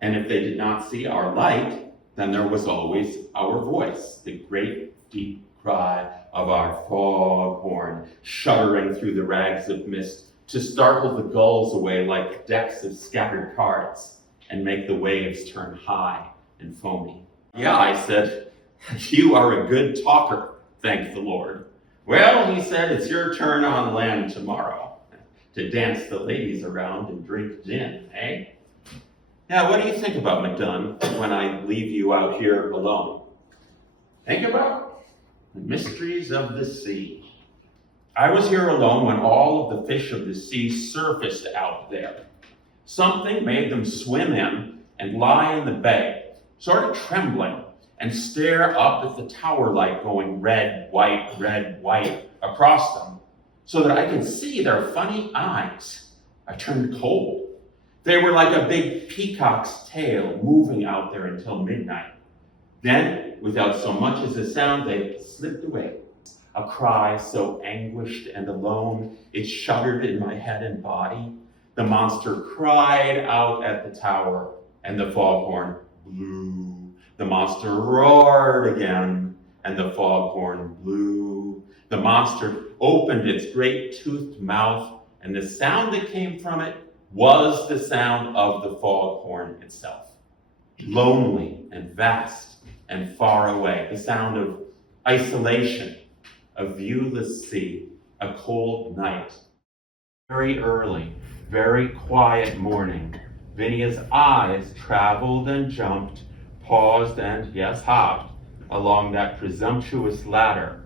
And if they did not see our light, then there was always our voice, the great deep cry of our foghorn, shuddering through the rags of mist to startle the gulls away like decks of scattered cards and make the waves turn high and foamy. Yeah, I said, you are a good talker, thank the Lord. Well, he said, it's your turn on land tomorrow to dance the ladies around and drink gin, eh? Now, what do you think about, McDunn, when I leave you out here alone? Think about the mysteries of the sea. I was here alone when all of the fish of the sea surfaced out there. Something made them swim in and lie in the bay, sort of trembling, and stare up at the tower light going red, white, across them, so that I could see their funny eyes. I turned cold. They were like a big peacock's tail moving out there until midnight. Then, without so much as a sound, they slipped away. A cry so anguished and alone, it shuddered in my head and body. The monster cried out at the tower, and the foghorn blew. The monster roared again, and the foghorn blew. The monster opened its great toothed mouth, and the sound that came from it was the sound of the foghorn itself. Lonely and vast and far away, the sound of isolation, a viewless sea, a cold night. Very early, very quiet morning, Vinia's eyes traveled and jumped, paused and, yes, hopped along that presumptuous ladder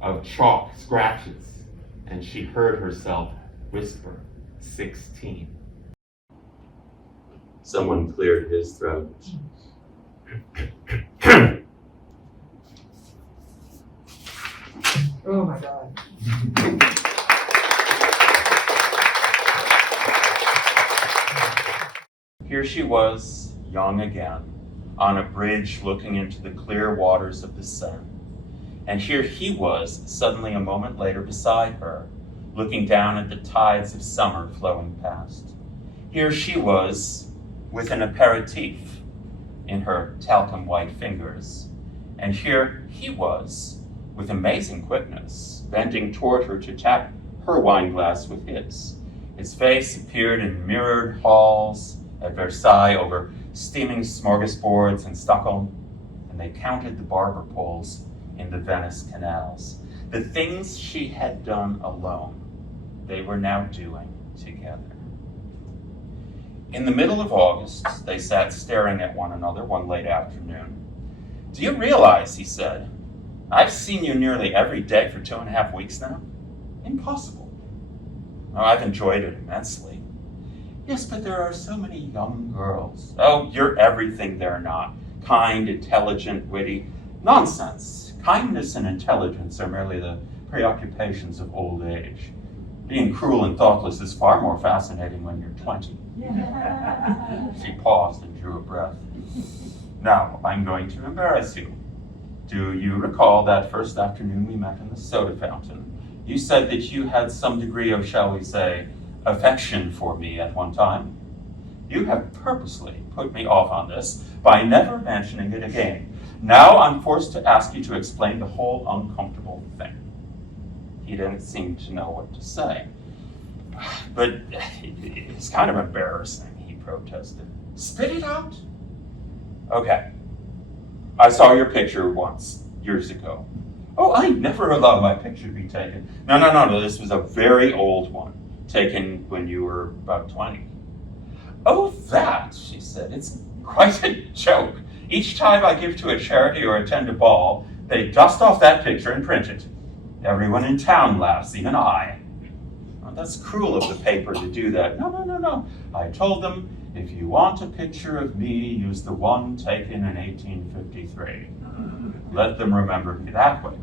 of chalk scratches, and she heard herself whisper, 16. Someone cleared his throat. Oh my God. Here she was, young again, on a bridge looking into the clear waters of the Seine. And here he was, suddenly a moment later, beside her, looking down at the tides of summer flowing past. Here she was, with an aperitif in her talcum white fingers. And here he was, with amazing quickness, bending toward her to tap her wine glass with his. His face appeared in mirrored halls at Versailles over steaming smorgasbords in Stockholm, and they counted the barber poles in the Venice canals. The things she had done alone, they were now doing together. In the middle of August, they sat staring at one another one late afternoon. Do you realize, he said, I've seen you nearly every day for 2.5 weeks now? Impossible. Oh, I've enjoyed it immensely. Yes, but there are so many young girls. Oh, you're everything they're not. Kind, intelligent, witty. Nonsense. Kindness and intelligence are merely the preoccupations of old age. Being cruel and thoughtless is far more fascinating when you're 20. She paused and drew a breath. Now, I'm going to embarrass you. Do you recall that first afternoon we met in the soda fountain? You said that you had some degree of, shall we say, affection for me at one time. You have purposely put me off on this by never mentioning it again. Now I'm forced to ask you to explain the whole uncomfortable thing. He didn't seem to know what to say. But it's kind of embarrassing, he protested. Spit it out. Okay. I saw your picture once, years ago. Oh, I never allowed my picture to be taken. No, this was a very old one, taken when you were about 20. Oh, that, she said, it's quite a joke. Each time I give to a charity or attend a ball, they dust off that picture and print it. Everyone in town laughs, even I. Oh, that's cruel of the paper to do that. No. I told them, if you want a picture of me, use the one taken in 1853. Let them remember me that way.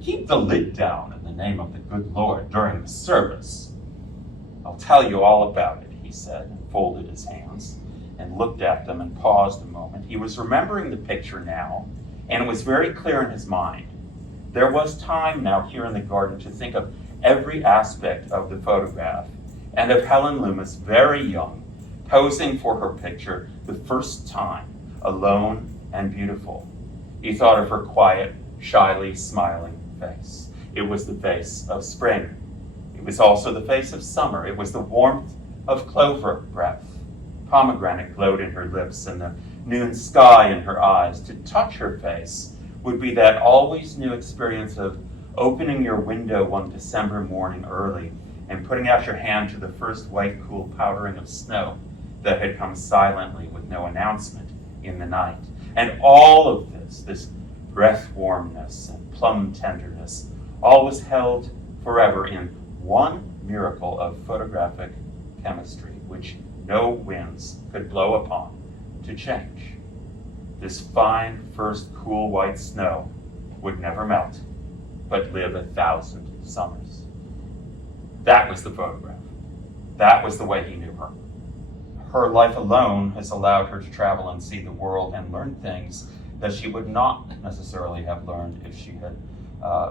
Keep the lid down in the name of the good Lord during the service. I'll tell you all about it, he said, and folded his hands and looked at them and paused a moment. He was remembering the picture now, and it was very clear in his mind. There was time now here in the garden to think of every aspect of the photograph and of Helen Loomis, very young, posing for her picture the first time, alone and beautiful. He thought of her quiet, shyly smiling face. It was the face of spring. It was also the face of summer. It was the warmth of clover breath. Pomegranate glowed in her lips and the noon sky in her eyes. To touch her face would be that always new experience of opening your window one December morning early and putting out your hand to the first white, cool powdering of snow that had come silently with no announcement in the night. And all of this breath warmness and plum tenderness, all was held forever in one miracle of photographic chemistry, which no winds could blow upon to change. This fine first cool white snow would never melt, but live 1,000 summers. That was the photograph. That was the way he knew her. Her life alone has allowed her to travel and see the world and learn things that she would not necessarily have learned if she had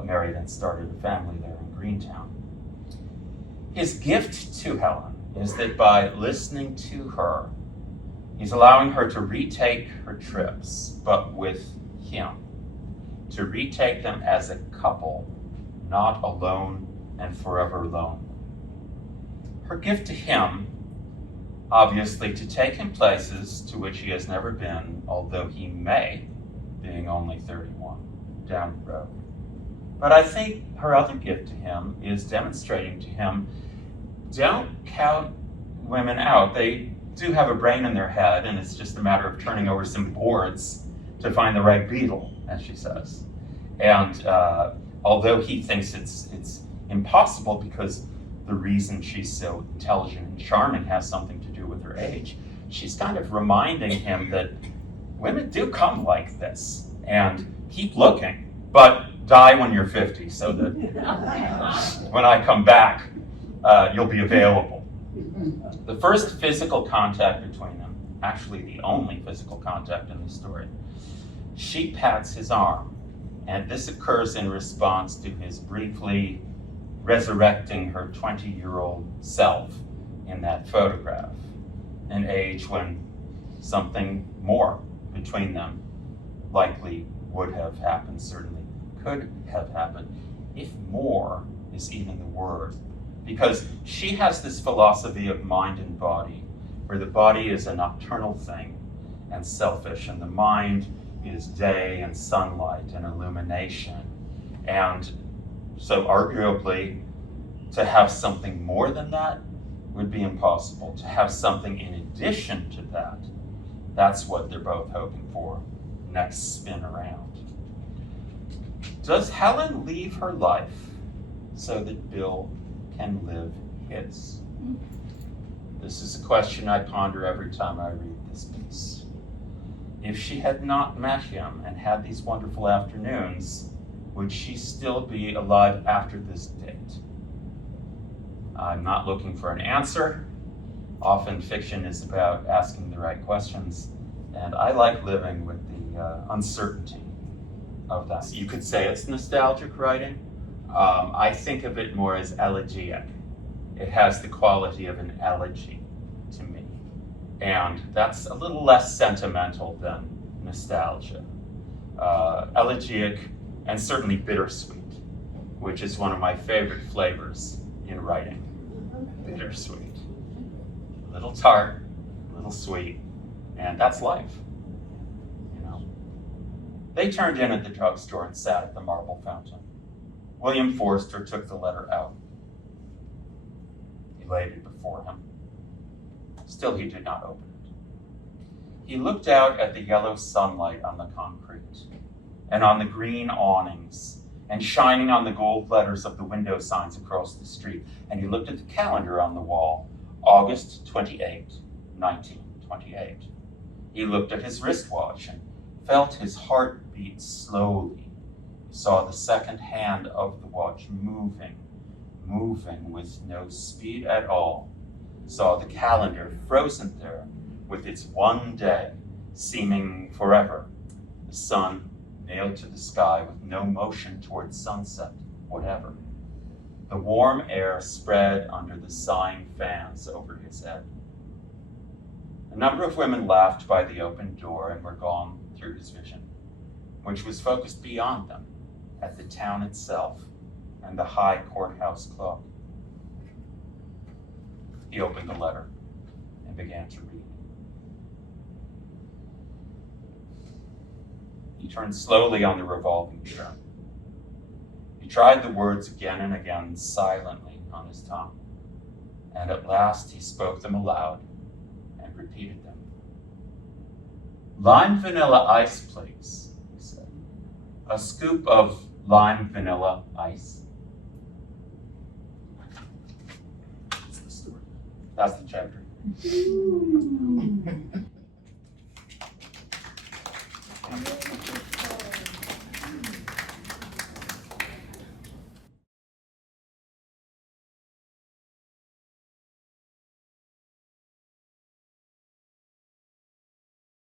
married and started a family there in Greentown. His gift to Helen is that by listening to her, he's allowing her to retake her trips, but with him. To retake them as a couple, not alone and forever alone. Her gift to him, obviously, to take him places to which he has never been, although he may, being only 31, down the road. But I think her other gift to him is demonstrating to him, don't count women out. They do have a brain in their head, and it's just a matter of turning over some boards to find the right beetle, as she says. And although he thinks it's impossible because the reason she's so intelligent and charming has something to do with her age, she's kind of reminding him that women do come like this, and keep looking, but die when you're 50 so that when I come back, you'll be available. The first physical contact between them, actually the only physical contact in the story, she pats his arm, and this occurs in response to his briefly resurrecting her 20-year-old self in that photograph, an age when something more between them likely would have happened, certainly could have happened, if more is even the word. Because she has this philosophy of mind and body, where the body is a nocturnal thing and selfish, and the mind is day and sunlight and illumination. And so arguably, to have something more than that would be impossible. To have something in addition to that, that's what they're both hoping for. Next spin around. Does Helen leave her life so that Bill can live his? This is a question I ponder every time I read this piece. If she had not met him and had these wonderful afternoons, would she still be alive after this date? I'm not looking for an answer. Often fiction is about asking the right questions, and I like living with the uncertainty of that. You could say it's nostalgic writing. I think of it more as elegiac. It has the quality of an elegy to me, and that's a little less sentimental than nostalgia. Elegiac and certainly bittersweet, which is one of my favorite flavors in writing. Bittersweet. A little tart, a little sweet, and that's life. You know. They turned in at the drugstore and sat at the marble fountain. William Forster took the letter out. He laid it before him. Still he did not open it. He looked out at the yellow sunlight on the concrete and on the green awnings and shining on the gold letters of the window signs across the street. And he looked at the calendar on the wall, August 28, 1928. He looked at his wristwatch and felt his heart beat slowly. He saw the second hand of the watch moving with no speed at all. Saw the calendar frozen there with its one day seeming forever. The sun nailed to the sky with no motion towards sunset whatever. The warm air spread under the sighing fans over his head. A number of women laughed by the open door and were gone through his vision, which was focused beyond them at the town itself and the high courthouse clock. He opened the letter and began to read. He turned slowly on the revolving chair. He tried the words again and again silently on his tongue, and at last he spoke them aloud and repeated them. Lime vanilla ice, please, he said. A scoop of lime vanilla ice. That's the story. That's the chapter.